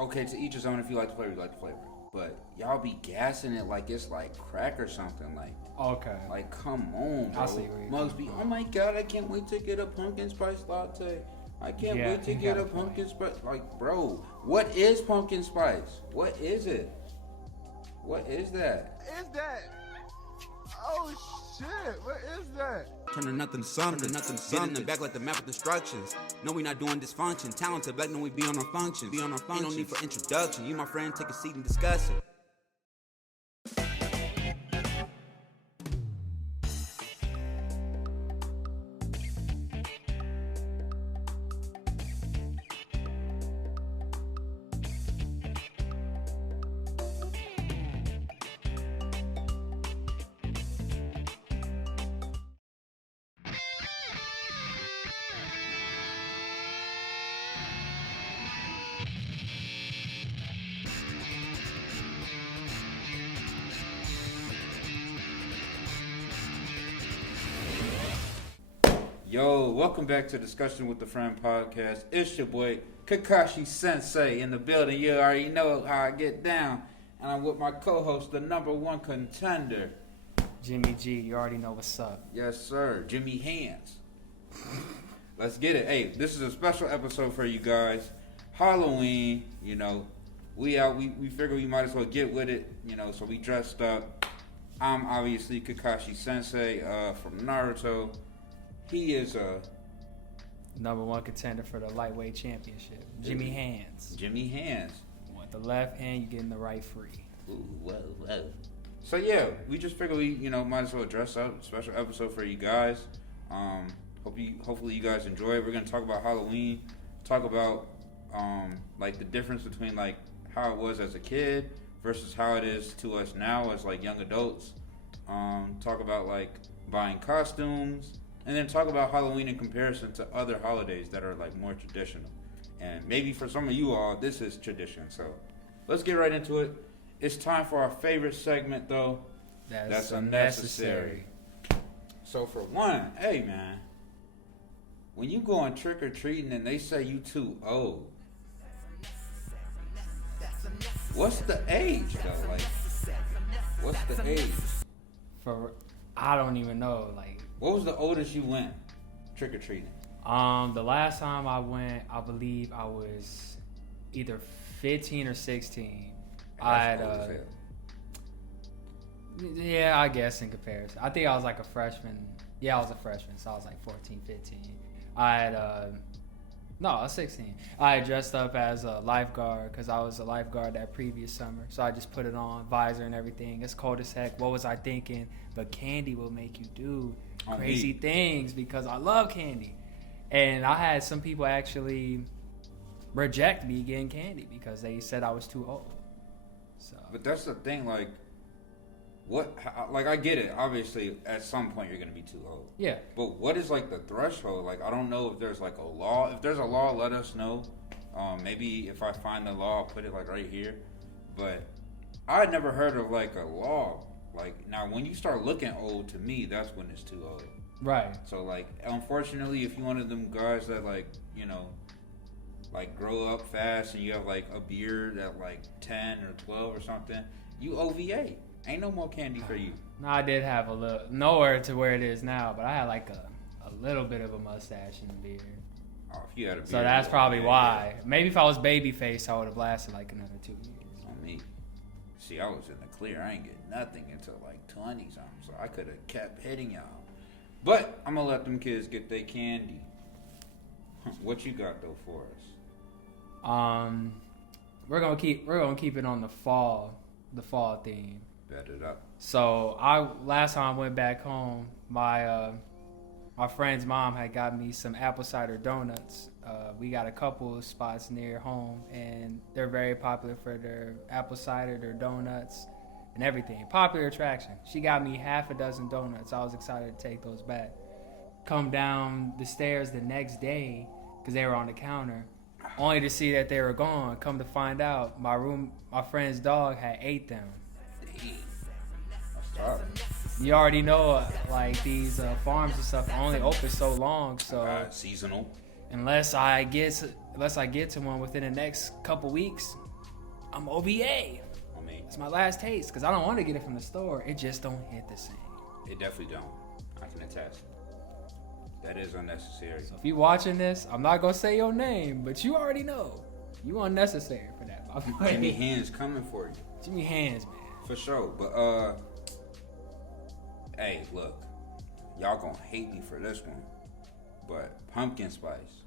okay, to each his own. If you like the flavor, you like the flavor. But y'all be gassing it like it's like crack or something. Like come on, bro. I see where you're Must be. Oh my god, I can't wait to get a pumpkin spice latte. I can't wait to get a pumpkin spice. Like, bro, what is pumpkin spice? What is it? What is that? Is that? Oh shit! What is that? Turning nothing to something, Get in the back like the map with instructions. No, we not doing dysfunction. Talented black, no, we be on our functions. Ain't no need for introduction. You, my friend, take a seat and discuss it. Yo, welcome back to Discussion with the Friend podcast. It's your boy Kakashi Sensei in the building. You already know how I get down. And I'm with my co-host, the number one contender. Jimmy G, you already know what's up. Yes, sir. Jimmy Hands. Let's get it. Hey, this is a special episode for you guys. Halloween, you know, we figure we might as well get with it, you know, so we dressed up. I'm obviously Kakashi Sensei from Naruto. He is a number one contender for the lightweight championship. Jimmy Hands. Jimmy Hands. With the left hand, you getting the right free. Ooh, whoa. So yeah, we just figured we, might as well dress up. Special episode for you guys. Hopefully you guys enjoy it. We're gonna talk about Halloween. Talk about like the difference between like how it was as a kid versus how it is to us now as like young adults. Talk about like buying costumes. And then talk about Halloween in comparison to other holidays that are like more traditional. And maybe for some of you all, this is tradition. So let's get right into it. It's time for our favorite segment though. That's unnecessary. So for one, hey man, when you go on trick-or-treating and they say you too old, what's the age though? Like, what's the age? I don't even know, like. What was the oldest you went trick-or-treating? The last time I went, I believe I was either 15 or 16. That's old as hell. Yeah, I guess in comparison. I think I was like a freshman. Yeah, I was a freshman, so I was like 14, 15. I was 16. I had dressed up as a lifeguard because I was a lifeguard that previous summer. So I just put it on, visor and everything. It's cold as heck. What was I thinking? But candy will make you do crazy things because I love candy. And I had some people actually reject me getting candy because they said I was too old. So. But that's the thing, like, I get it. Obviously, at some point you're gonna be too old. Yeah. But what is like the threshold? Like, I don't know if there's like a law. If there's a law, let us know. Maybe if I find the law, I'll put it like right here. But I had never heard of like a law. Like now, when you start looking old, to me, that's when it's too old. Right. So like, unfortunately, if you're one of them guys that like, like grow up fast and you have like a beard at like 10 or 12 or something, you OVA. Ain't no more candy for you. No, I did have a little, nowhere to where it is now, but I had like a little bit of a mustache and a beard. Oh, if you had a beard. So that's probably why. Yeah. Maybe if I was babyface, I would have lasted like another 2 years. On me. See, I was in the clear. I ain't getting nothing until like 20 something, so I could have kept hitting y'all. But I'm gonna let them kids get their candy. What you got though for us? We're gonna keep it on the fall theme. Bet it up. So last time I went back home, my friend's mom had got me some apple cider donuts. We got a couple of spots near home, and they're very popular for their apple cider, their donuts, and everything. Popular attraction. She got me half a dozen donuts. I was excited to take those back. Come down the stairs the next day, because they were on the counter, only to see that they were gone. Come to find out, my friend's dog had ate them. You already know, like these farms and stuff only open so long, so seasonal. Unless I get to one within the next couple weeks, I'm OVA. I mean, It's my last taste because I don't want to get it from the store. It just don't hit the same. it definitely don't. I can attest. That is unnecessary. So if you watching this, I'm not gonna say your name, but you already know you unnecessary for that. Jimmy Hands coming for you. Jimmy Hands, man. For sure. But hey, look, y'all gonna hate me for this one, but pumpkin spice.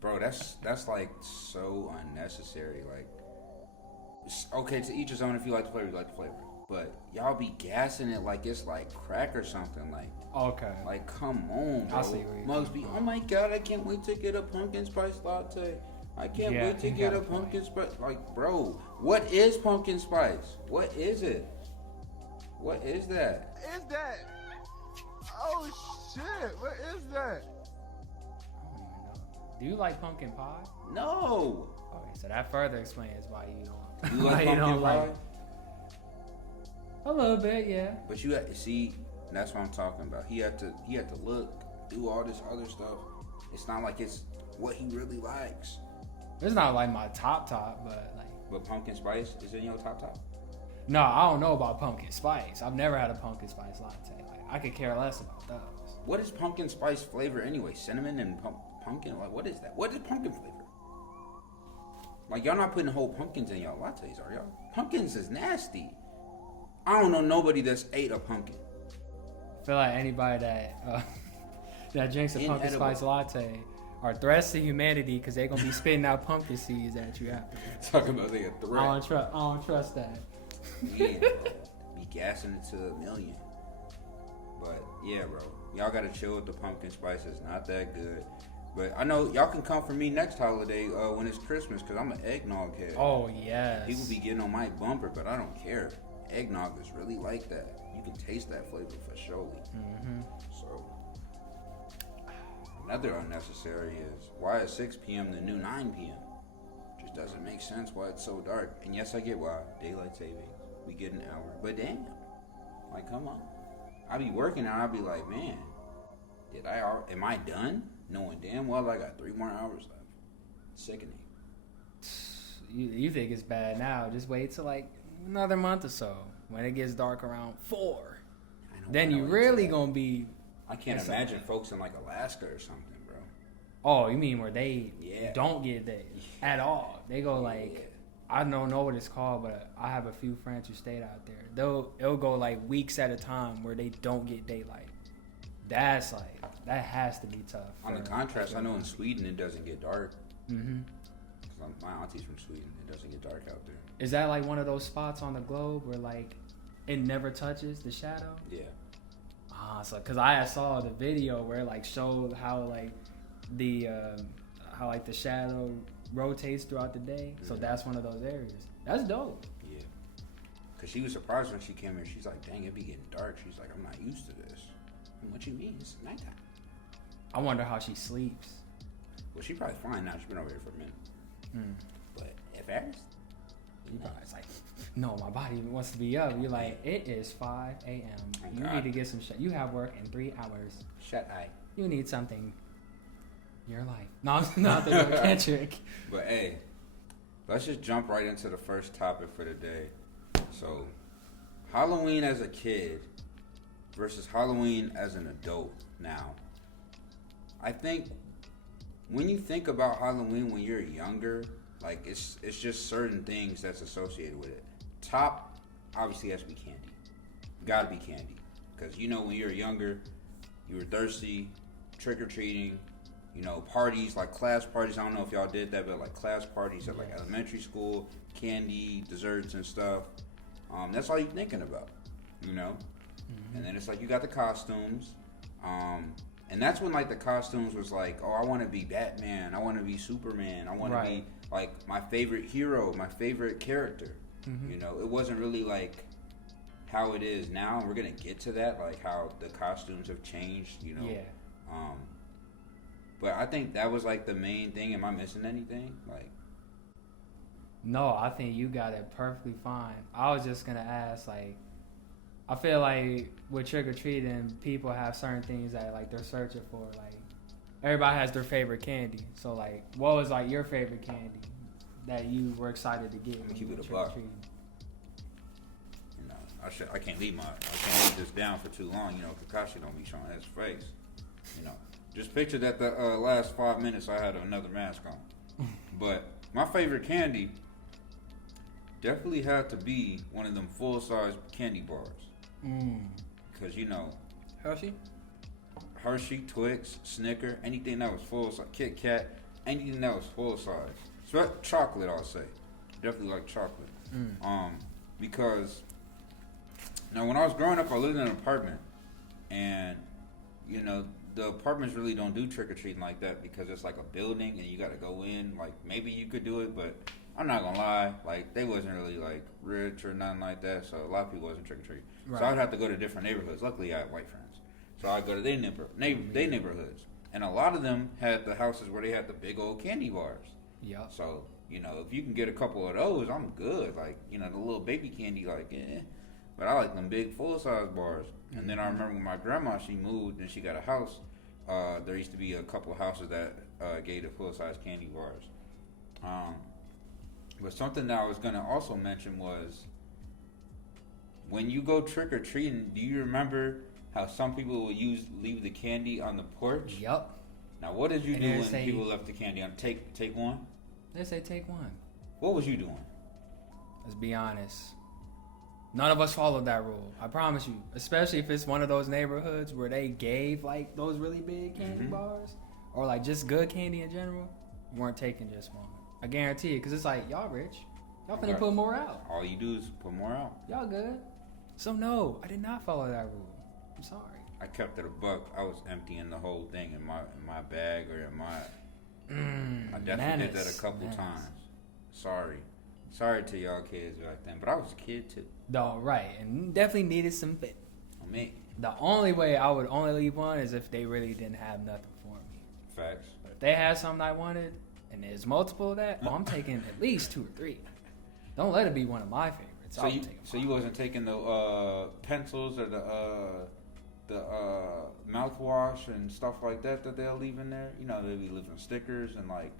Bro, that's like so unnecessary. Like, it's okay, to each his own. If you like the flavor, you like the flavor. But y'all be gassing it like it's like crack or something. Like, Okay. like come on, bro. I see where you're Must be. Oh my god, I can't wait to get a pumpkin spice latte. I can't Yeah, wait to you get got a a point. pumpkin spice. Like, bro, what is pumpkin spice? What is it? What is that? Is that? Oh shit! What is that? Do you like pumpkin pie? No. Okay, so that further explains why you don't. You why like pumpkin don't pie? like- A little bit, yeah. But you had to see. That's what I'm talking about. He had to look, do all this other stuff. It's not like it's what he really likes. It's not like my top, but like. But pumpkin spice is in your top. No, I don't know about pumpkin spice. I've never had a pumpkin spice latte. Like, I could care less about those. What is pumpkin spice flavor anyway? Cinnamon and pumpkin? Like, what is that? What is pumpkin flavor? Like, y'all not putting whole pumpkins in y'all lattes, are y'all? Pumpkins is nasty. I don't know nobody that's ate a pumpkin. I feel like anybody that drinks a pumpkin Inedible. spice latte are threats to humanity because they're gonna be spitting out pumpkin seeds at you after. Talking about they a I threat. don't trust that. Yeah, bro. Be gassing it to a million. But yeah, bro, y'all gotta chill with the pumpkin spice. It's not that good. But I know y'all can come for me next holiday when it's Christmas, because I'm an eggnog head. Oh yes. People be getting on my bumper, but I don't care. Eggnog is really like that. You can taste that flavor for surely. Mm-hmm. So another unnecessary is why is 6 p.m. the new 9 p.m. Just doesn't make sense why it's so dark. And yes, I get why daylight savings. We get an hour, but damn, like come on. I be working and I be like, man, am I done? Knowing damn well I got 3 more hours left. Sickening. You think it's bad now? Just wait till like another month or so when it gets dark around 4. I know, Then I you know, really it's- gonna be. I can't it's imagine like- folks in like Alaska or something, bro. Oh, you mean where they Yeah. don't get days at all? They go like, I don't know what it's called, but I have a few friends who stayed out there. It'll go like weeks at a time where they don't get daylight. That's like that has to be tough. On the for- contrast, for I know in them. Sweden it doesn't get dark. Mhm. 'Cause my auntie's from Sweden. It doesn't get dark out there. Is that like one of those spots on the globe where like it never touches the shadow? Yeah. So because I saw the video where it like showed how like the shadow rotates throughout the day. So Mhm. that's one of those areas. That's dope. Yeah. Because she was surprised when she came here. She's like, dang, it be getting dark. She's like, I'm not used to this. And what you mean? It's nighttime. I wonder how she sleeps. Well, she probably fine now. She's been over here for a minute. But at first, You probably it's like, no, my body wants to be up. You're like, it is 5 a.m. Oh, You God. need to get some shit. You have work in 3 hours. shut eye. You need something. Your life. No, I'm not the Kendrick. But hey, let's just jump right into the first topic for the day. So, Halloween as a kid versus Halloween as an adult. Now, I think when you think about Halloween when you're younger, like it's just certain things that's associated with it. Top obviously has to be candy. Gotta be candy, because you know when you're younger, you were thirsty, trick or treating. You know, parties, like class parties. I don't know if y'all did that, but like class parties at like elementary school, candy, desserts and stuff. That's all you're thinking about, you know? And then it's like you got the costumes. And that's when like the costumes was like, oh, I want to be Batman. I want to be Superman. I want to be like my favorite hero, my favorite character. You know, it wasn't really like how it is now. And we're going to get to that, like how the costumes have changed, you know? Yeah. But I think that was like the main thing. Am I missing anything? Like, No, I think you got it perfectly fine. I was just gonna ask, like, I feel like with trick or treating, people have certain things that like they're searching for. Like everybody has their favorite candy. So like, what was like your favorite candy that you were excited to get? Keep it a trick or buck. treating? You know, I can't leave this down for too long. You know, Kakashi don't be showing his face. You know, just picture that the last 5 minutes I had another mask on. But my favorite candy definitely had to be one of them full-size candy bars. Because, you know, Hershey, Twix, Snicker, anything that was full-size, Kit Kat, anything that was full-size. Chocolate, I'll say. Definitely like chocolate. Because, now when I was growing up, I lived in an apartment. And, you know, the apartments really don't do trick-or-treating like that because it's like a building and you got to go in. Like, maybe you could do it, but I'm not gonna lie, like they wasn't really like rich or nothing like that, so a lot of people wasn't trick or treat. Right. So I'd have to go to different neighborhoods. Luckily, I had white friends, so I'd go to their neighborhoods, and a lot of them had the houses where they had the big old candy bars. Yeah. So you know, if you can get a couple of those, I'm good. Like you know, the little baby candy, like but I like them big full size bars. And then I remember when my grandma she moved and she got a house. There used to be a couple of houses that gave the full size candy bars. But something that I was going to also mention was when you go trick-or-treating, do you remember how some people will leave the candy on the porch? Yep. Now, what did you do when people left the candy on? Take one? They say take one. What was you doing? Let's be honest. None of us followed that rule. I promise you. Especially if it's one of those neighborhoods where they gave like those really big candy bars or like just good candy in general, you weren't taking just one. I guarantee it, because it's like, y'all rich. Y'all finna put more out. All you do is put more out. Y'all good. So, no, I did not follow that rule. I'm sorry. I kept it a buck. I was emptying the whole thing in my bag or in my... I definitely did that a couple times. Sorry to y'all kids back then, but I was a kid too. No, right, and definitely needed some fit. On me. The only way I would only leave one is if they really didn't have nothing for me. Facts. But if they had something I wanted... and there's multiple of that, well, I'm taking at least 2 or 3. Don't let it be one of my favorites. So you wasn't taking the pencils or the mouthwash and stuff like that they'll leave in there? You know, they'll be leaving stickers and like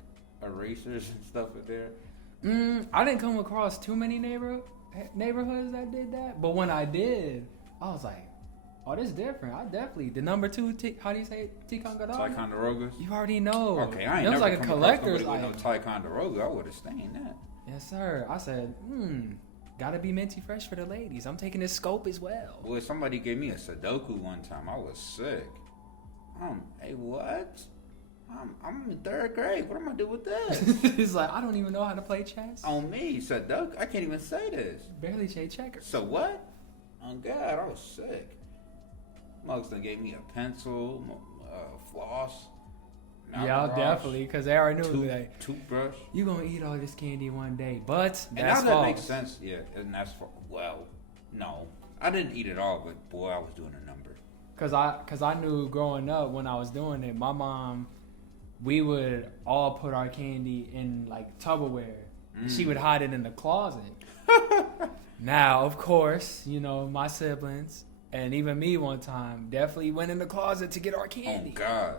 erasers and stuff in there. I didn't come across too many neighborhoods that did that, but when I did, I was like, oh, this is different. I definitely the number 2. How do you say it? Ticonderogas. You already know. Okay, I ain't it was never like a come collector's across item. with no Ticonderoga. I would have stayed that. Yes, sir. I said, gotta be minty fresh for the ladies. I'm taking this scope as well. Boy, somebody gave me a Sudoku one time. I was sick. Hey, what? I'm in 3rd grade. What am I do with this? It's like I don't even know how to play chess. On me, Sudoku. I can't even say this. Barely play checkers. So what? Oh God, I was sick. Mugs done gave me a pencil, floss. Yeah, definitely, because they already knew that toothbrush. You gonna eat all this candy one day, but that's and now false. that makes sense. Yeah, and that's well, no, I didn't eat it all, but boy, I was doing a number. Cause I knew growing up when I was doing it, my mom, we would all put our candy in like Tupperware. And she would hide it in the closet. Now, of course, you know my siblings. And even me one time definitely went in the closet to get our candy. Oh God!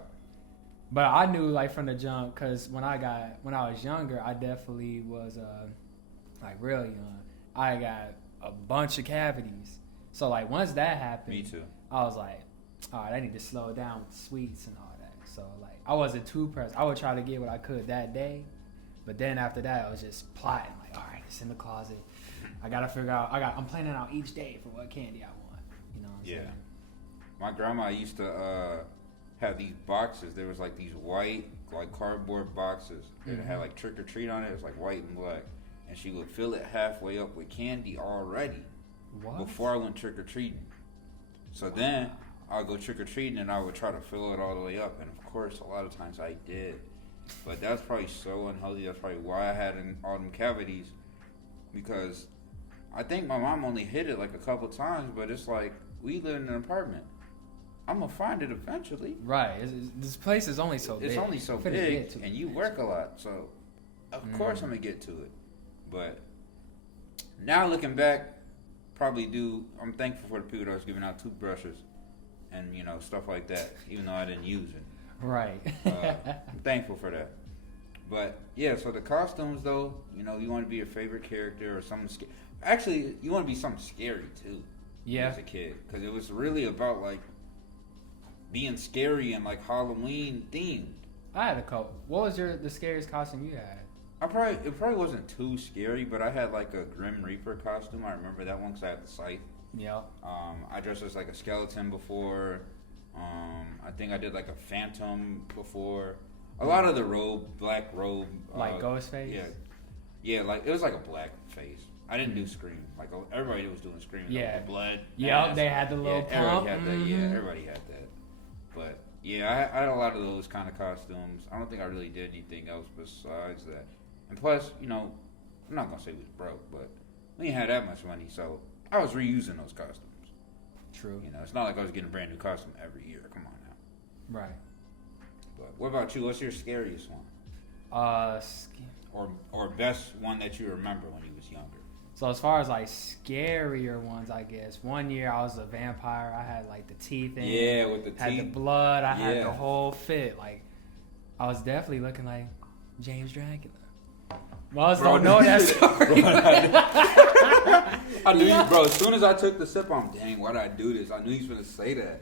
But I knew like from the jump, cause when I was younger, I definitely was like real young. I got a bunch of cavities. So like once that happened, me too. I was like, all right, I need to slow down with sweets and all that. So like I wasn't too pressed. I would try to get what I could that day, but then after that, I was just plotting like, all right, it's in the closet. I gotta figure out. I'm planning out each day for what candy I want. You know what I'm saying? My grandma used to have these boxes. There was like these white, like cardboard boxes that had like trick or treat on it. It was like white and black, and she would fill it halfway up with candy already before I went trick or treating. So then I'll go trick or treating and I would try to fill it all the way up, and of course a lot of times I did, but that's probably so unhealthy. That's probably why I had all them cavities, because I think my mom only hit it like a couple times, but it's like we live in an apartment. I'm gonna find it eventually. Right. This place is only so big. It's only so big, and you work a lot, so of course I'm gonna get to it. But now looking back, probably do. I'm thankful for the people that was giving out toothbrushes and stuff like that, even though I didn't use it. Right. I'm thankful for that. But yeah, so the costumes though, you want to be your favorite character or something. Actually, you want to be something scary too. Yeah. As a kid, because it was really about like being scary and like Halloween themed. I had a couple. What was the scariest costume you had? It probably wasn't too scary, but I had like a Grim Reaper costume. I remember that one because I had the scythe. Yeah. I dressed as like a skeleton before. I think I did like a phantom before. A lot of the black robe. Like Ghostface? Yeah, like it was like a black face. I didn't do Scream. Like everybody was doing Scream. Yeah. Like, the blood. Yep, they had the little pump. Everybody had that. Yeah, everybody had that. But yeah, I had a lot of those kind of costumes. I don't think I really did anything else besides that. And plus, I'm not gonna say we was broke, but we didn't have that much money, so I was reusing those costumes. True. It's not like I was getting a brand new costume every year. Come on now. Right. But what about you? What's your scariest one? Or best one that you remember when you was younger? So as far as like scarier ones, I guess one year I was a vampire. I had like the teeth in. Yeah, with the teeth. Had the blood. I had the whole fit. Like I was definitely looking like James Dracula. Most don't know that story. I knew you, bro. As soon as I took the sip, I'm dang. Why did I do this? I knew he was gonna say that.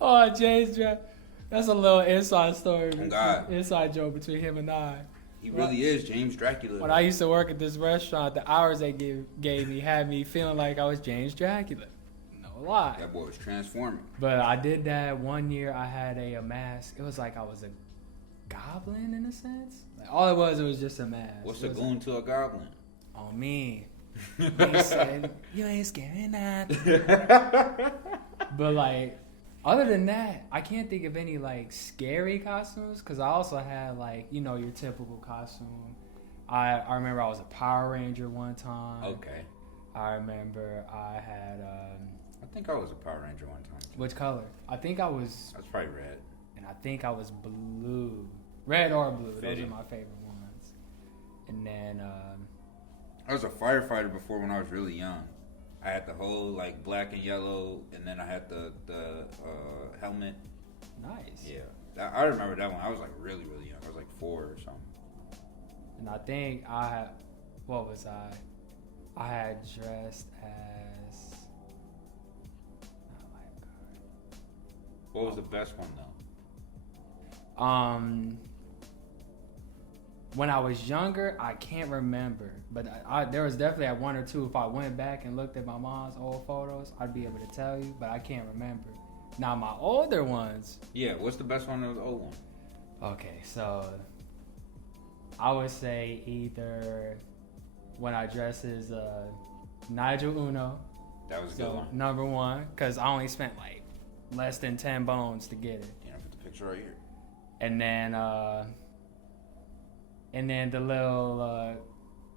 Oh, James Dracula. That's a little inside story. Oh, God. Inside joke between him and I. He really is James Dracula. When I used to work at this restaurant, the hours they gave me had me feeling like I was James Dracula. No lie. That boy was transforming. But I did that one year. I had a mask. It was like I was a goblin in a sense. Like all it was just a mask. What's a goon to a goblin? On me. He said, you ain't scaring that. But like, other than that, I can't think of any like scary costumes because I also had like your typical costume. I remember I was a Power Ranger one time. Okay. I remember I had. I think I was a Power Ranger one time. Which color? I think I was. That's probably red. And I think I was blue, red or blue. Fitting. Those are my favorite ones. And then. I was a firefighter before when I was really young. I had the whole like black and yellow, and then I had the helmet. Nice. Yeah, I remember that one. I was like really young. I was like 4 or something. And I think I had, what was I? I had dressed as. Oh my god. What was the best one though? When I was younger, I can't remember, but there was definitely one or two. If I went back and looked at my mom's old photos, I'd be able to tell you, but I can't remember. Now my older ones. Yeah, what's the best one of the old one? Okay, so I would say either when I dress as Nigel Uno. That was a good one. Number one, because I only spent like less than 10 bones to get it. Yeah, I put the picture right here. And then the little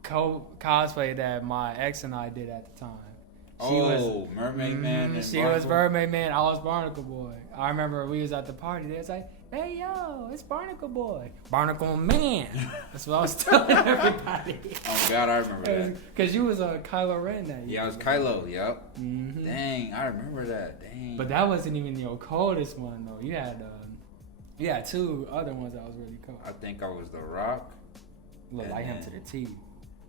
cosplay that my ex and I did at the time. She was Mermaid Man. And she was Mermaid Man. I was Barnacle Boy. I remember we was at the party. They was like, "Hey yo, it's Barnacle Boy, Barnacle Man." That's what I was telling everybody. Oh God, I remember that. Because you was a Kylo Ren that year. Yeah, I was Kylo. Yep. Mm-hmm. Dang, I remember that. Dang. But that wasn't even your coldest one though. You had 2 other ones that was really cool. I think I was The Rock. Look like him to the T.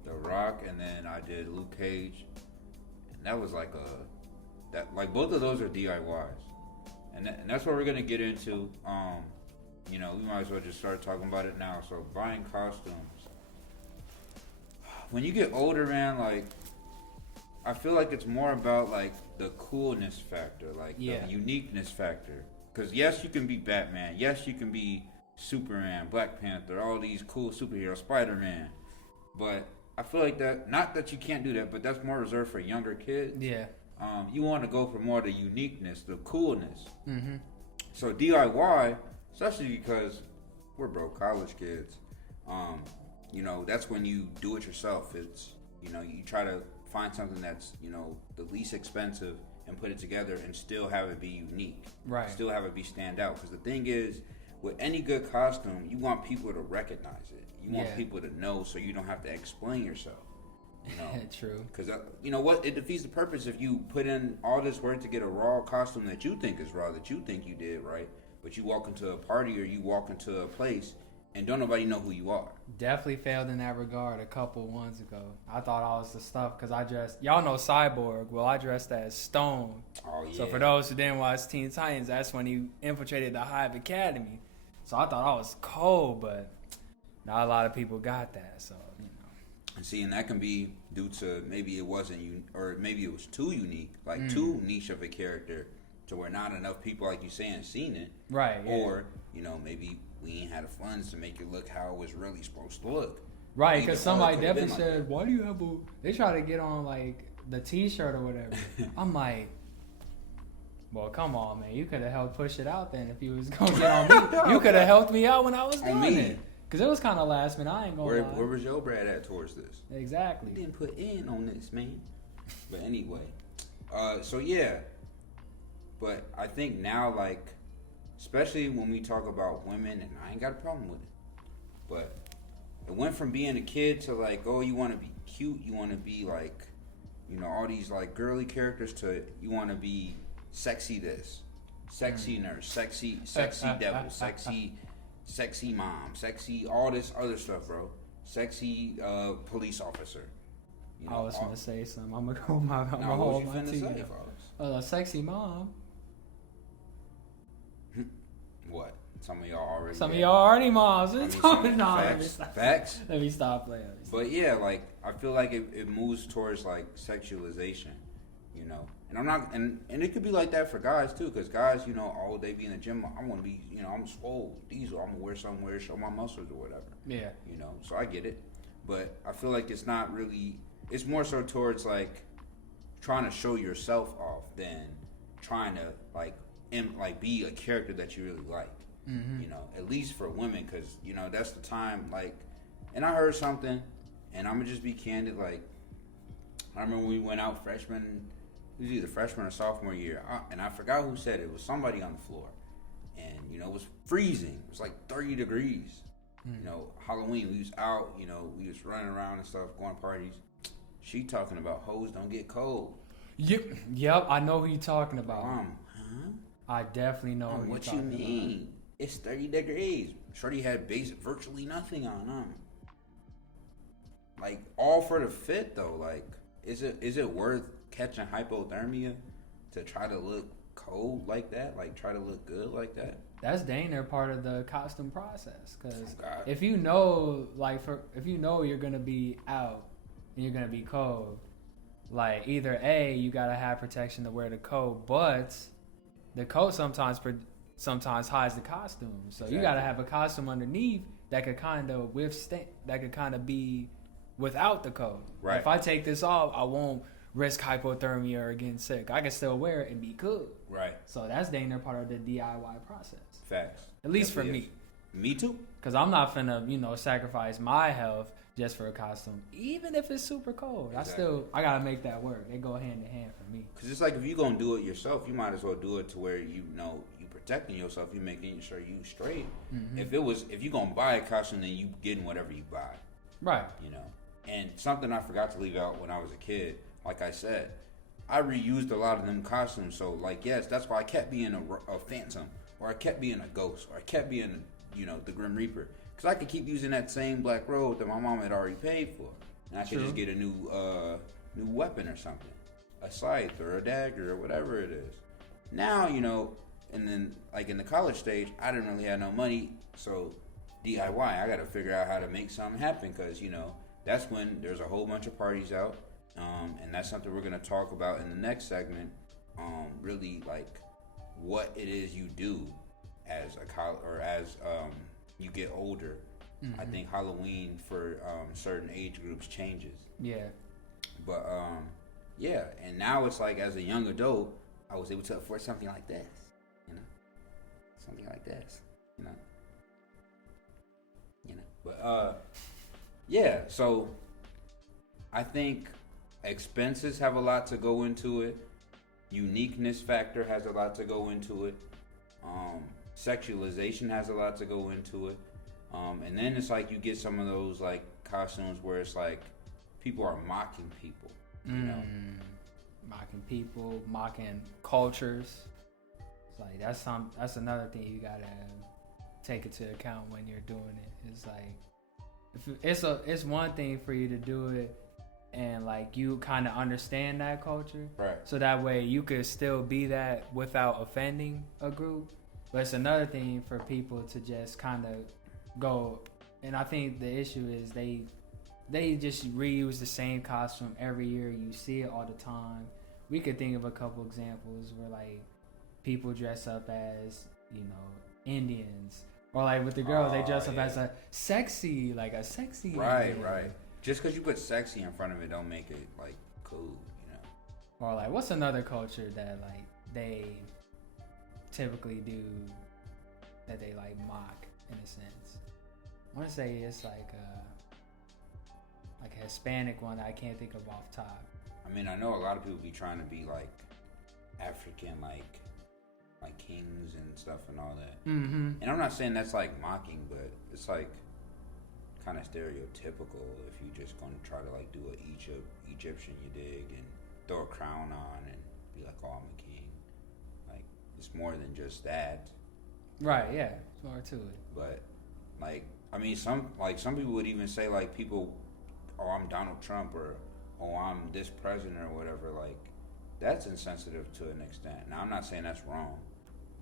The Rock, and then I did Luke Cage, and that was like both of those are DIYs, and that's what we're gonna get into. We might as well just start talking about it now. So buying costumes. When you get older, man, like I feel like it's more about like the coolness factor, like the uniqueness factor. Because yes, you can be Batman. Yes, you can be Superman, Black Panther, all these cool superheroes, Spider-Man. But I feel like that, not that you can't do that, but that's more reserved for younger kids. Yeah. You want to go for more of the uniqueness, the coolness. Mm-hmm. So DIY, especially because we're broke college kids, that's when you do it yourself. It's, you try to find something that's, the least expensive and put it together and still have it be unique. Right. Still have it be stand out. Because the thing is, with any good costume, you want people to recognize it. You want people to know so you don't have to explain yourself. You know, True. because you know what, it defeats the purpose if you put in all this work to get a raw costume that you think is raw, that you think you did right, but you walk into a party or you walk into a place and don't nobody know who you are. Definitely failed in that regard a couple ones ago. I thought I was the stuff because I dressed. Y'all know Cyborg. Well, I dressed as Stone. Oh yeah. So for those who didn't watch Teen Titans, that's when he infiltrated the Hive Academy. So I thought I was cold, but not a lot of people got that. So you know. And see, and that can be due to maybe it wasn't or maybe it was too unique, like too niche of a character, to where not enough people, like you saying, seen it. Right. Yeah. Or you know, maybe we ain't had the funds to make it look how it was really supposed to look. Right, because somebody could've definitely been like said, "Why do you have a?" They try to get on like the T-shirt or whatever. I'm like, well, come on, man. You could have helped push it out then if you was gonna get on me. You could have helped me out when I was On doing me. it. Because it was kind of last minute. I ain't gonna lie. Where was your Brad at towards this? Exactly. You didn't put in on this, man. But anyway, so yeah. But I think now, like, especially when we talk about women, and I ain't got a problem with it, but it went from being a kid to like, oh, you want to be cute, you want to be like, you know, all these like girly characters, to you want to be sexy this, sexy nurse, sexy devil, sexy mom, sexy all this other stuff, bro. Sexy police officer. You know, I was gonna say something. I'm gonna go my now, what hold you my finna tea. say, fellas? Sexy mom. What? Some of y'all already. Some of had. y'all already moms. I mean, facts. Let me stop playing. But yeah, like I feel like it moves towards like sexualization, you know. And I'm not, and it could be like that for guys too, because guys, you know, oh, they be in the gym. I want to be, you know, I'm swole, diesel. I'm gonna wear somewhere, show my muscles or whatever. Yeah. You know, so I get it, but I feel like it's not really. It's more so towards like trying to show yourself off than trying to like be a character that you really like. Mm-hmm. You know, at least for women, because you know that's the time. Like, and I heard something, and I'm gonna just be candid. Like, I remember we went out freshman. It was either freshman or sophomore year, and I forgot who said it. It was somebody on the floor, and you know it was freezing. It was like 30 degrees. You know, Halloween. We was out. You know, we was running around and stuff, going parties. She talking about hoes don't get cold. Yep, I know who you talking about. Huh? I definitely know who What you're you talking mean? It's 30 degrees. Shorty had virtually nothing on. Like all for the fit though. Like, is it worth catching hypothermia to try to look cold like that? Like try to look good like that? That's dang near part of the costume process. Because Oh, if you know, if you know you're gonna be out and you're gonna be cold, like either A, you gotta have protection to wear the coat, but the coat sometimes hides the costume. So Exactly. you gotta have a costume underneath that could kind of withstand, that could kind of be without the coat. Right. If I take this off, I won't risk hypothermia or getting sick. I can still wear it and be good. Right. So that's dang near part of the DIY process. Facts. At least for Definitely me. is. Me too. Because I'm not finna, sacrifice my health just for a costume. Even if it's super cold. Exactly. I gotta make that work. They go hand in hand for me. Because it's like if you're going to do it yourself, you might as well do it to where you know you protecting yourself, you making sure you straight. Mm-hmm. If you're going to buy a costume, then you getting whatever you buy. Right. You know. And something I forgot to leave out when I was a kid, like I said, I reused a lot of them costumes. So, like, yes, that's why I kept being a Phantom, or I kept being a Ghost, or I kept being, the Grim Reaper. Because I could keep using that same black robe that my mom had already paid for. And I could just get a new weapon or something. A scythe or a dagger or whatever it is. Now, and then, like, in the college stage, I didn't really have no money. So, DIY, I got to figure out how to make something happen. Because, that's when there's a whole bunch of parties out. And that's something we're going to talk about in the next segment. Really, like, what it is you do as you get older. Mm-hmm. I think Halloween for certain age groups changes. Yeah. But, yeah. And now it's like, as a young adult, I was able to afford something like this. Something like this. But, yeah. So, I think expenses have a lot to go into it. Uniqueness factor has a lot to go into it. Sexualization has a lot to go into it. And then it's like you get some of those like costumes where it's like people are mocking people. You know, mocking people, mocking cultures. It's like that's another thing you gotta take into account when you're doing it. It's like it's one thing for you to do it and like you kind of understand that culture, right? So that way you could still be that without offending a group. But it's another thing for people to just kind of go, and I think the issue is they just reuse the same costume every year. You see it all the time. We could think of a couple examples where like people dress up as, you know, Indians, or like with the girls they dress up as a sexy Right, Indian. right. Just because you put sexy in front of it don't make it like cool, you know. Or like what's another culture that like they typically do that they like mock in a sense? I want to say it's like a Hispanic one that I can't think of off top. I mean, I know a lot of people be trying to be like African, like kings and stuff and all that. Mm-hmm. And I'm not saying that's like mocking, but it's like kind of stereotypical if you just gonna try to like do a Egyptian, you dig, and throw a crown on and be like, oh, I'm a king. Like it's more than just that. Right. Yeah. It's more to it. But like, I mean, some people would even say like people, oh, I'm Donald Trump, or oh, I'm this president or whatever. Like that's insensitive to an extent. Now I'm not saying that's wrong,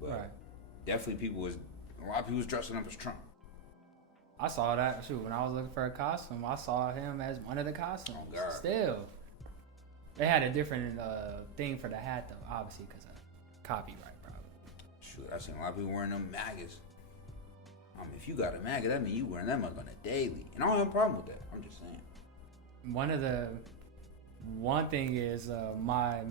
but Right. definitely a lot of people was dressing up as Trump. I saw that. Shoot, when I was looking for a costume, I saw him as one of the costumes. Oh, God. Still. They had a different thing for the hat, though, obviously, because of copyright, probably. Shoot, I seen a lot of people wearing them MAGAs. If you got a MAGA, that means you wearing them on a daily. And I don't have a problem with that. I'm just saying. One thing is my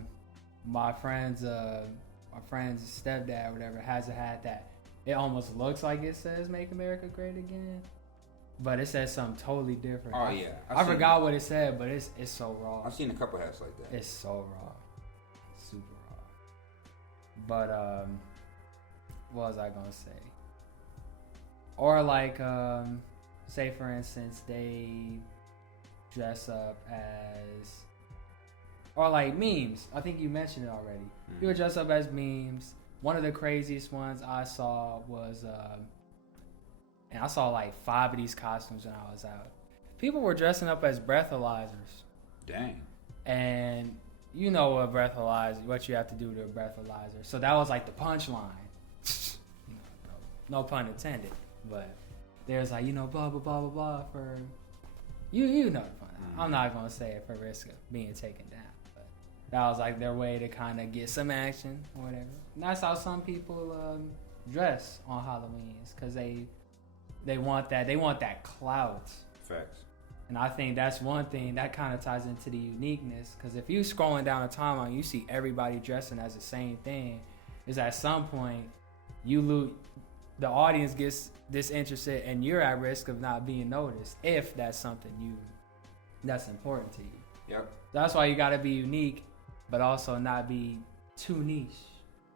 friend's stepdad or whatever has a hat that it almost looks like it says "Make America Great Again," but it says something totally different. Oh yeah, I forgot what it said, but it's so raw. I've seen a couple hats like that. It's so raw, super raw. But what was I gonna say? Or like say for instance they dress up as, or like memes. I think you mentioned it already. Mm-hmm. People dress up as memes. One of the craziest ones I saw was, and I saw like 5 of these costumes when I was out. People were dressing up as breathalyzers. Dang. And you know what you have to do to a breathalyzer. So that was like the punchline. No pun intended. But there's like, blah, blah, blah, blah, blah for, you know the pun. Mm-hmm. I'm not going to say it for risk of being taken down. But that was like their way to kind of get some action or whatever. And that's how some people dress on Halloween's, because they want that clout. Facts. And I think that's one thing that kind of ties into the uniqueness, because if you scrolling down a timeline, you see everybody dressing as the same thing. Is at some point the audience gets disinterested, and you're at risk of not being noticed if that's something that's important to you. Yep. That's why you got to be unique, but also not be too niche.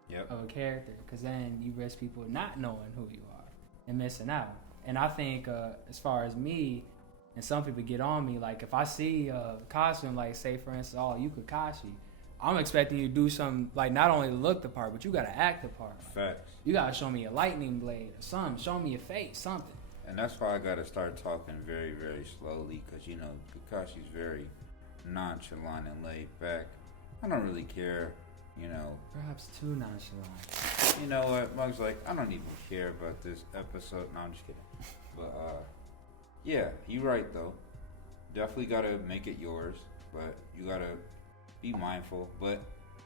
Yep. Of a character, because then you risk people not knowing who you are and missing out. And I think as far as me, and some people get on me, like if I see a costume, like say for instance, oh, you Kakashi, I'm expecting you to do something, like not only look the part, but you gotta act the part. Facts. You gotta show me a lightning blade or something, show me your face, something. And that's why I gotta start talking very, very slowly, because Kakashi's very nonchalant and laid back. I don't really care. Perhaps too nonchalant. You know what? Mug's like, I don't even care about this episode. No, I'm just kidding. But, yeah, you're right, though. Definitely got to make it yours, but you got to be mindful. But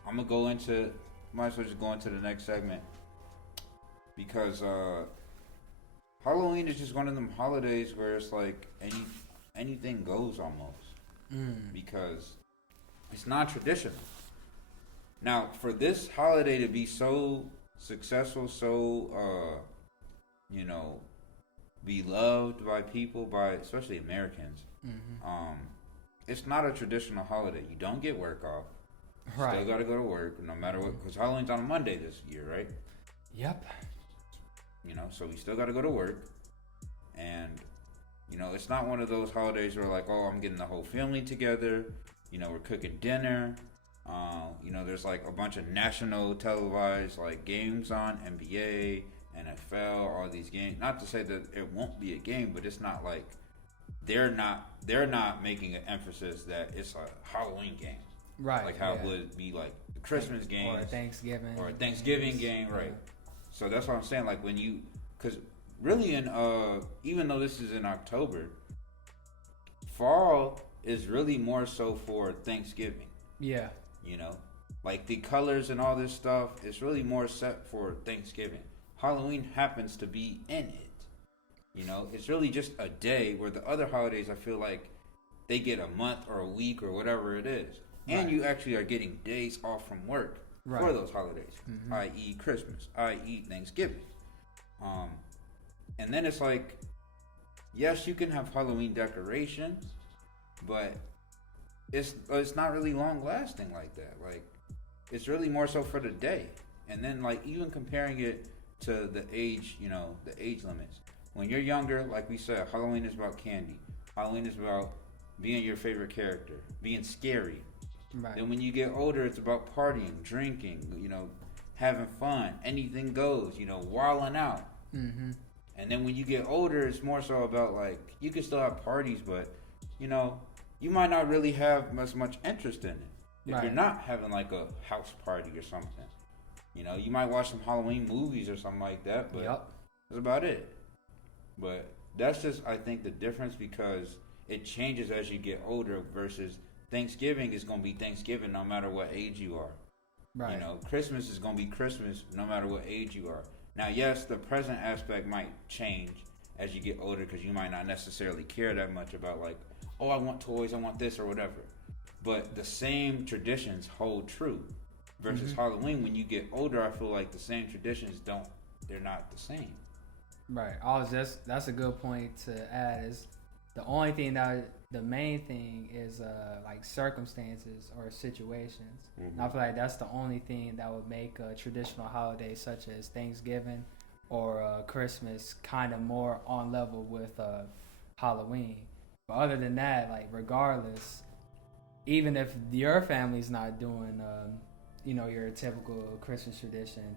I'm going to might as well just go into the next segment, because Halloween is just one of them holidays where it's like anything goes almost, because it's not traditional. Now, for this holiday to be so successful, so, beloved by people, especially Americans, it's not a traditional holiday. You don't get work off. Right. Still got to go to work, no matter what, because Halloween's on a Monday this year, right? Yep. So we still got to go to work, and You know, it's not one of those holidays where like, oh, I'm getting the whole family together. You know, we're cooking dinner. You know, there's like a bunch of national televised like games on, NBA, NFL, all these games. Not to say that it won't be a game, but it's not like they're not making an emphasis that it's a Halloween game. Right. Like how it would be like the Christmas game. Or a Thanksgiving. Or a Thanksgiving game, right. Yeah. So that's what I'm saying. Like when you, because really even though this is in October, fall is really more so for Thanksgiving. Yeah. You know, like the colors and all this stuff is really more set for Thanksgiving. Halloween happens to be in it. You know, it's really just a day where the other holidays I feel like they get a month or a week or whatever it is. And Right. you actually are getting days off from work for those holidays, i.e. Christmas, i.e. Thanksgiving. And then it's like, yes, you can have Halloween decorations, but it's not really long lasting like that. Like, it's really more so for the day. And then like even comparing it to the age, you know, the age limits. When you're younger, like we said, Halloween is about candy. Halloween is about being your favorite character, being scary. Right. Then when you get older, it's about partying, drinking, you know, having fun. Anything goes, you know, wilding out. Mm-hmm. And then when you get older, it's more so about like, you can still have parties, but, you know, you might not really have as much interest in it. If you're not having like a house party or something. You know, you might watch some Halloween movies or something like that, but that's about it. But that's just, I think, the difference because it changes as you get older versus Thanksgiving is going to be Thanksgiving no matter what age you are. Right. You know, Christmas is going to be Christmas no matter what age you are. Now, yes, the present aspect might change as you get older because you might not necessarily care that much about like, oh, I want toys, I want this or whatever. But the same traditions hold true. Versus Halloween, when you get older, I feel like the same traditions they're not the same. Right. That's a good point to add is the main thing is like circumstances or situations. And I feel like that's the only thing that would make a traditional holiday such as Thanksgiving or Christmas kind of more on level with Halloween. But other than that, like regardless, even if your family's not doing you know, your typical Christmas tradition,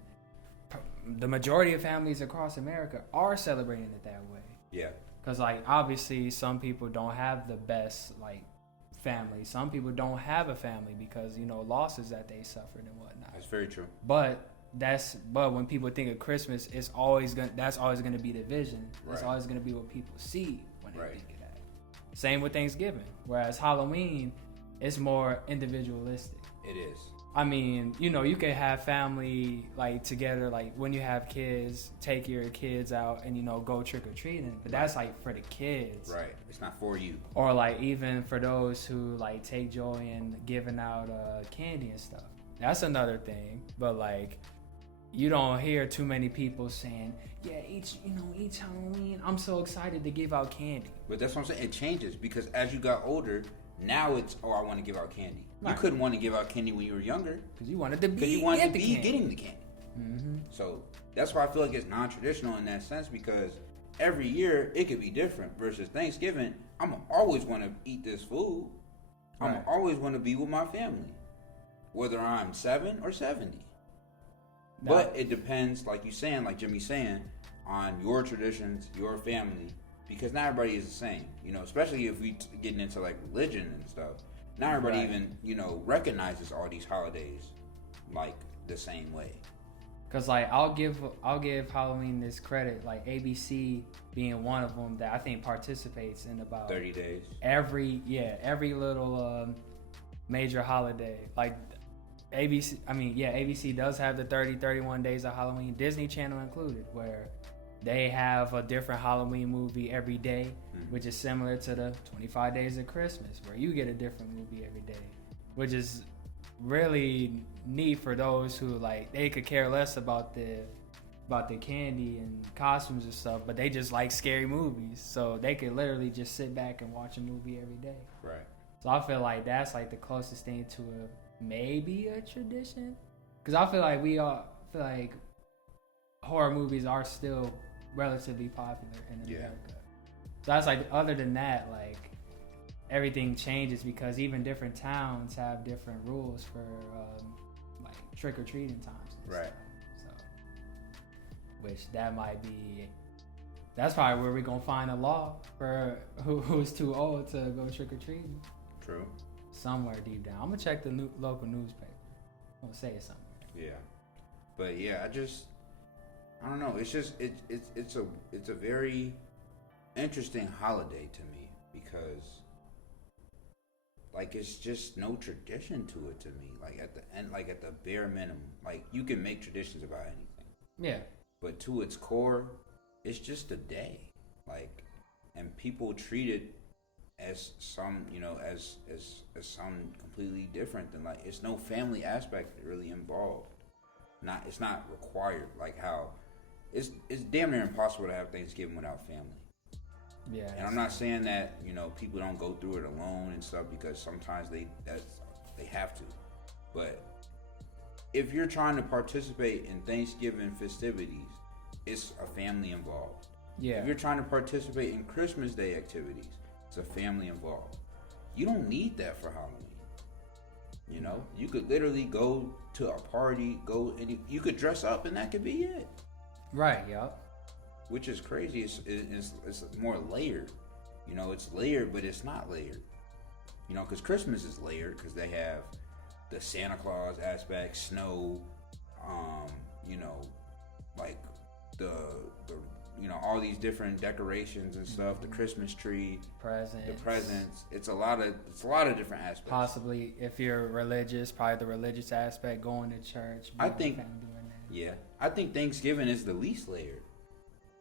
the majority of families across America are celebrating it that way. Yeah. Because, like, obviously some people don't have the best, like, family. Some people don't have a family because, you know, losses that they suffered and whatnot. That's very true. But when people think of Christmas, that's always gonna be the vision. Right. It's always gonna be what people see when they think of that. Same with Thanksgiving. Whereas Halloween, it's more individualistic. It is. I mean, you know, you can have family like together, like when you have kids, take your kids out and, you know, go trick or treating. But that's like for the kids. Right. It's not for you. Or like even for those who like take joy in giving out candy and stuff. That's another thing. But like, you don't hear too many people saying, yeah, each Halloween, I'm so excited to give out candy. But that's what I'm saying. It changes because as you got older, now it's, oh, I want to give out candy. Right. You couldn't want to give out candy when you were younger. Because you wanted to be getting the candy. Mm-hmm. So that's why I feel like it's non-traditional in that sense because every year it could be different. Versus Thanksgiving, I'm always want to eat this food. I'm always want to be with my family. Whether I'm 7 or 70. But it depends, like you saying, like Jimmy's saying, on your traditions, your family, because not everybody is the same. You know, especially if we getting into like religion and stuff. Not everybody even, you know, recognizes all these holidays like the same way. Cause like I'll give Halloween this credit, like ABC being one of them that I think participates in about 30 days. Every little major holiday. Like ABC does have the 31 days of Halloween, Disney Channel included, where they have a different Halloween movie every day, which is similar to the 25 Days of Christmas, where you get a different movie every day, which is really neat for those who like they could care less about the candy and costumes and stuff, but they just like scary movies, so they could literally just sit back and watch a movie every day. Right. So I feel like that's like the closest thing to maybe a tradition, because I feel like horror movies are still relatively popular in America. So that's like, other than that, like, everything changes because even different towns have different rules for like trick or treating times. And Right. Stuff. So, which that might be. That's probably where we're gonna find a law for who's too old to go trick or treating. True. Somewhere deep down, I'm gonna check the local newspaper. I'm gonna say it somewhere. Yeah. But yeah, I don't know. It's just it's a very interesting holiday to me because like it's just no tradition to it to me. Like at the end, like at the bare minimum, like you can make traditions about anything. Yeah. But to its core, it's just a day. Like, and people treat it as some, you know, as some completely different than, like, it's no family aspect really involved. It's not required. Like how it's damn near impossible to have Thanksgiving without family. Yeah. And I'm not saying that, you know, people don't go through it alone and stuff because sometimes they have to. But if you're trying to participate in Thanksgiving festivities, it's a family involved. Yeah. If you're trying to participate in Christmas Day activities, it's a family involved. You don't need that for Halloween. You know, you could literally go to a party, you could dress up, and that could be it. Right. Yup. Which is crazy. It's more layered. You know, it's layered, but it's not layered. You know, because Christmas is layered because they have the Santa Claus aspect, snow, you know, like the you know, all these different decorations and stuff, the Christmas tree, the presents. It's a lot of different aspects. Possibly, if you're religious, probably the religious aspect, going to church. I think, yeah, I think Thanksgiving is the least layered.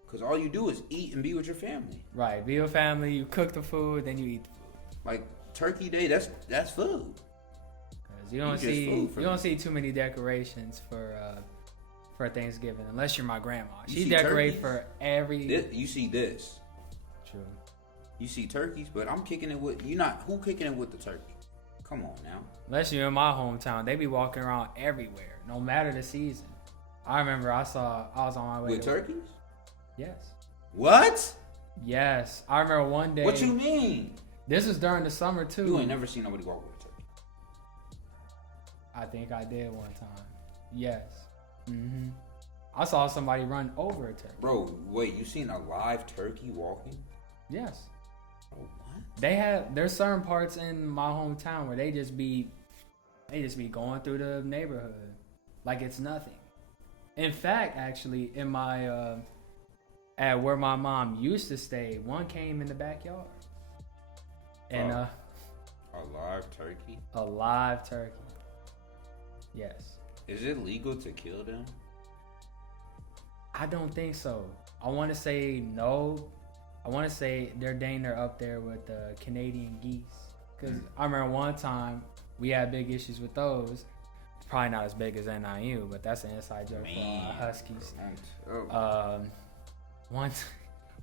Because all you do is eat and be with your family. Right, be with family, you cook the food, then you eat the food. Like Turkey Day, that's food. Because you don't see too many decorations for Thanksgiving unless you're my grandma. She decorates for every. You see this. True. You see turkeys, but I'm kicking it with who kicking it with the turkey? Come on now. Unless you're in my hometown, they be walking around everywhere, no matter the season. I remember I was on my way with turkeys. Yes. What? Yes, I remember one day. What you mean? This was during the summer too. You ain't never seen nobody walk with a turkey. I think I did one time. Yes. Mm-hmm. I saw somebody run over a turkey. Bro, wait, you seen a live turkey walking? Yes. Oh, what? There's certain parts in my hometown where they just be going through the neighborhood like it's nothing. In fact, actually, in my at where my mom used to stay, one came in the backyard. And a live turkey? A live turkey. Yes. Is it legal to kill them? I don't think so. I want to say no. I want to say they're dang near up there with the Canadian geese. Because I remember one time we had big issues with those. Probably not as big as NIU, but that's an inside joke for Huskies.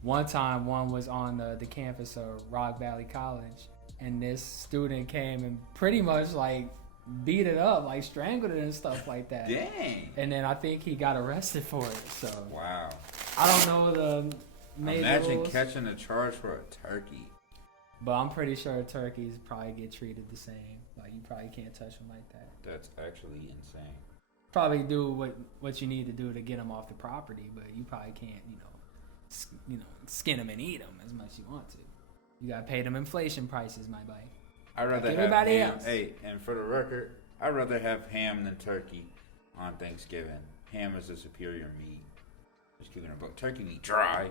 One time, one was on the campus of Rock Valley College, and this student came and pretty much like beat it up, like strangled it and stuff like that. Dang. And then I think he got arrested for it. So wow. I don't know the Imagine rules, catching a charge for a turkey. but I'm pretty sure turkeys probably get treated the same. Like you probably can't touch them like that. That's actually insane. Probably do what you need to do to get them off the property, but you probably can't, skin them and eat them as much as you want to. You gotta pay them inflation prices, my boy. I'd rather have everybody ham. else. Hey, and for the record, I'd rather have ham than turkey on Thanksgiving. Ham is a superior meat. Just keeping it, but turkey meat dried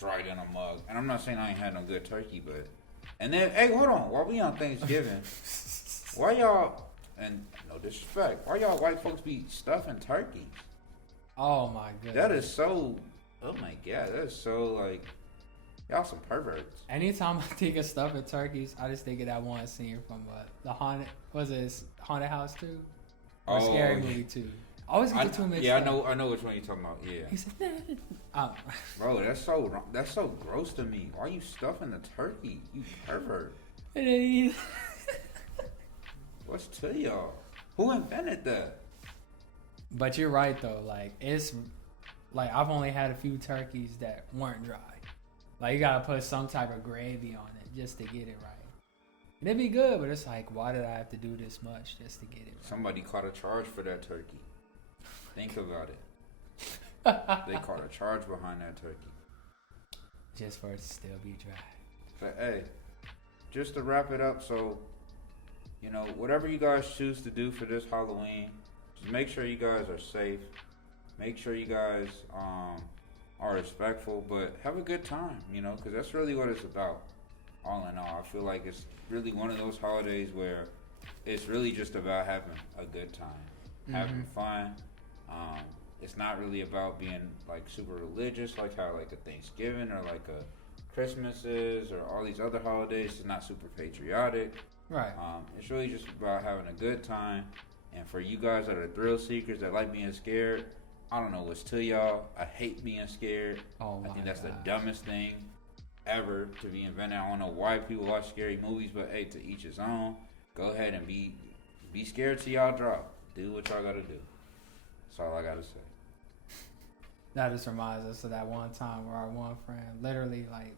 in a mug. And I'm not saying I ain't had no good turkey, but and then hey, hold on, while we on Thanksgiving, why y'all and no disrespect, why y'all white folks be stuffing turkeys? Oh my goodness. That is so. Oh my god, that is so like. Y'all some perverts. Anytime I think of stuffing turkeys, I just think of that one scene from the haunted house 2 or Scary Movie 2. I always get the two mixed up. I know which one you're talking about. Yeah. He said, bro, that's so gross to me. Why are you stuffing the turkey? You pervert. What's to y'all? Who invented that? But you're right though. Like it's like I've only had a few turkeys that weren't dry. Like you gotta put some type of gravy on it just to get it right. And it'd be good, but it's like, why did I have to do this much just to get it right? Somebody caught a charge for that turkey. Think about it. They caught a charge behind that turkey. Just for it to still be dry. But hey, just to wrap it up, so, you know, whatever you guys choose to do for this Halloween, just make sure you guys are safe. Make sure you guys are respectful, but have a good time, you know, because that's really what it's about. All in all, I feel like it's really one of those holidays where it's really just about having a good time, having fun. It's not really about being like super religious, like how like a Thanksgiving or like a Christmas is, or all these other holidays. It's not super patriotic. Right. It's really just about having a good time. And for you guys that are thrill seekers that like being scared, I don't know what's to y'all. I hate being scared. I think that's the dumbest thing ever to be invented. I don't know why people watch scary movies, but hey, to each his own. Go ahead and be scared till y'all drop. Do what y'all gotta do. That's all I gotta say. That just reminds us of that one time where our one friend literally like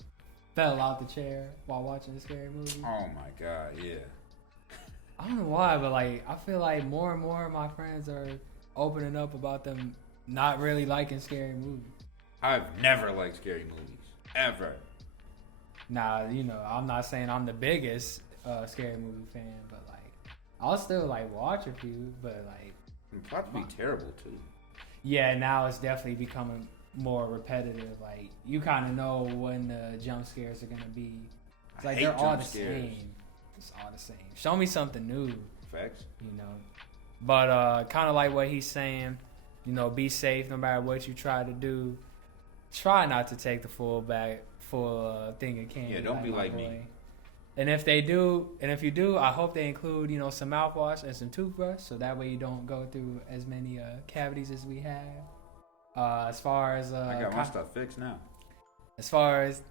fell out the chair while watching a scary movie. Oh my God, yeah. I don't know why, but like I feel like more and more of my friends are opening up about them not really liking scary movies. I've never liked scary movies. Ever. Now, you know, I'm not saying I'm the biggest scary movie fan, but like I'll still like watch a few, but like It's about to be terrible too. yeah, now it's definitely becoming more repetitive. Like you kind of know when the jump scares are gonna be. It's like they're all the same. It's all the same. Show me something new. Facts. You know, but kind of like what he's saying. You know, be safe no matter what you try to do. Try not to take the full thing of candy. Yeah, don't be like me. And if they do, and if you do, I hope they include, you know, some mouthwash and some toothbrush, so that way you don't go through as many cavities as we have. As far as I got my stuff fixed now. As far as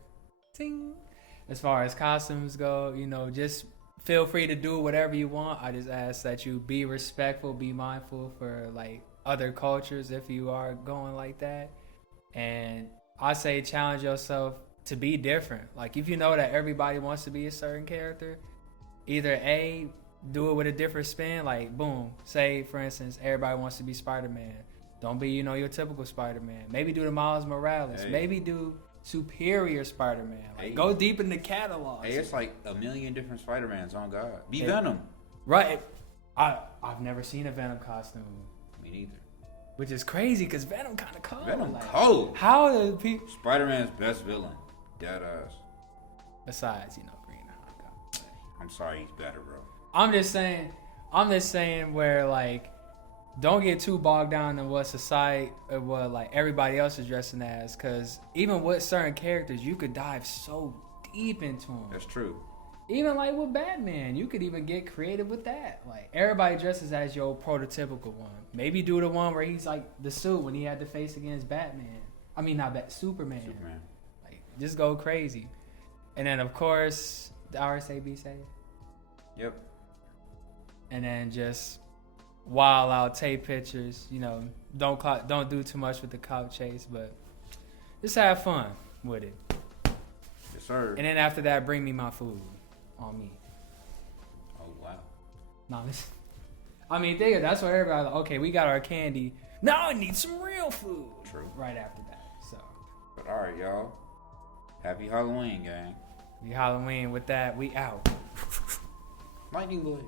costumes go, you know, just feel free to do whatever you want. I just ask that you be respectful, be mindful for like other cultures if you are going like that. And I say challenge yourself to be different. Like if you know that everybody wants to be a certain character, either A, do it with a different spin, like boom, say for instance everybody wants to be Spider-Man. Don't be, you know, your typical Spider-Man. Maybe do the Miles Morales. Hey. Maybe do superior Spider-Man. Like Hey. Go deep in the catalog. Hey, it's like a million different Spider-Mans on God. Be Venom. Right. I've never seen a Venom costume. Me neither. Which is crazy because Venom kind of cold. Venom like, cold. How do people... Spider-Man's best villain. Dead ass. Besides, you know, Green Hawk. I'm sorry, he's better, bro. I'm just saying where, like, don't get too bogged down in what society, or what, like, everybody else is dressing as. Because even with certain characters, you could dive so deep into them. That's true. Even, like, with Batman, you could even get creative with that. Like, everybody dresses as your prototypical one. Maybe do the one where he's, like, the suit when he had to face against Batman. I mean, not Superman. Like, just go crazy. And then, of course, the RSA be safe. Yep. And then just wild out, take pictures. You know, don't do too much with the clout chase, but just have fun with it. Yes, sir. And then after that, bring me my food on me. Oh, wow. No, I mean, think of that's what everybody like, okay, we got our candy. Now I need some real food. True. Right after that. So, But all right, y'all. Happy Halloween, gang. we Halloween with that. We out. Lightning boy.